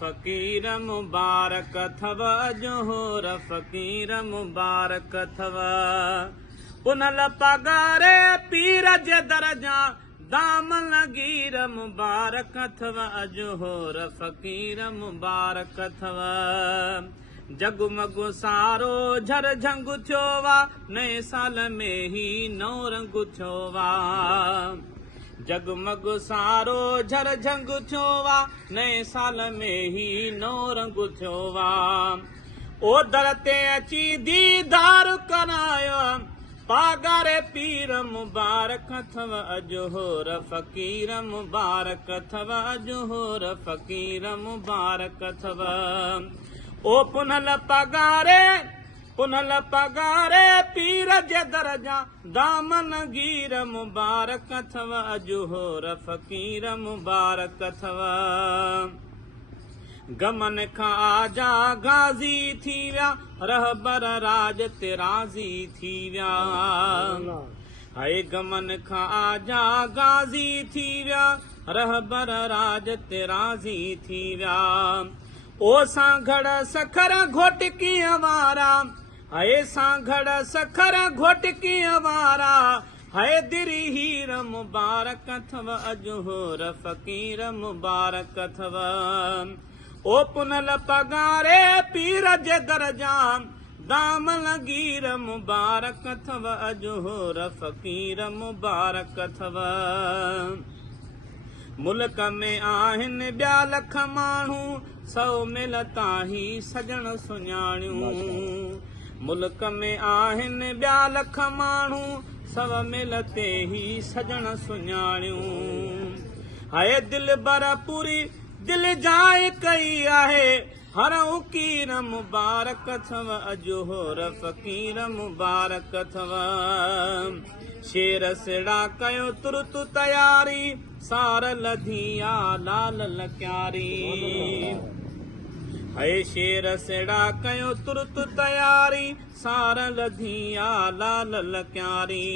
फ़क़ीर मुबारक अथव अजोर फ़क़ीर मुबारक अथव पुनल पगारे पीर जे दरजा दामन गीर मुबारक अथव अजोर फ़क़ीर मुबारक अथव जगमगु सारो झर झंगु थियो वा नए साल में ही नओं रंग थियो वा जगमगु सारो झर झंगु थियो वा नए साल में ही नओं रंग थियो वा ओ दर ते अची दीदार करायो पागारे पीर मुबारक अथव अजोर फ़क़ीर मुबारक अथव अजोर फ़क़ीर मुबारक अथव ओ पुनल पगारे पीर जे दरजा दामन गीर मुबारक अथव अजोर फ़क़ीर मुबारक अथव गमन खां आजा गाज़ी थी विया रहबर राज ते राज़ी थी विया हाय गमन खां आजा गाज़ी थी विया रहबर राज ते राज़ी थी विया ओ सांघड़ सखर घोटकी वारा हाय सांघड़ सखर घोटकी वारा हाय दिरी हीर मुबारक अथव अजोर फ़क़ीर मुबारक अथव ओ पुनल पगारे पीर जे दरजा दामन गीर मुबारक अथव अजोर फ़क़ीर मुबारक अथव मुल्क में आहिनि ॿिया लख माण्हू सौ मिलता ही सजण सुञाणियूं मुल्क में आहिनि ॿिया लख माण्हू सौ मिलते ही सजण सुञाणियूं हाय दिल बर पूरी दिल जाए कई आहे हर उकीर मुबारक अथव अजोर फ़क़ीर मुबारक अथव शेर सिड़ा कयो तुर्त तयारी सार लधिया लाल लक्यारी हाय शेर सिड़ा कयो तुर्त तयारी सार लधिया लाल लक्यारी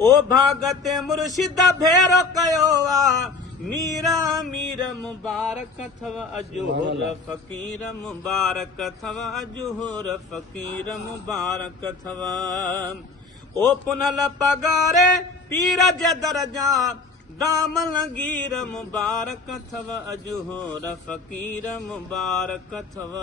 ओ भागते मुर्शिद भेरो कयो वा मीरा मीर मुबारक अथव अजोर फ़क़ीर मुबारक अथव अजोर फ़क़ीर मुबारक अथव ओ पुनल पगारे पीर जे दरजा दामन गीर मुबारक अथव अजोर फ़क़ीर मुबारक अथव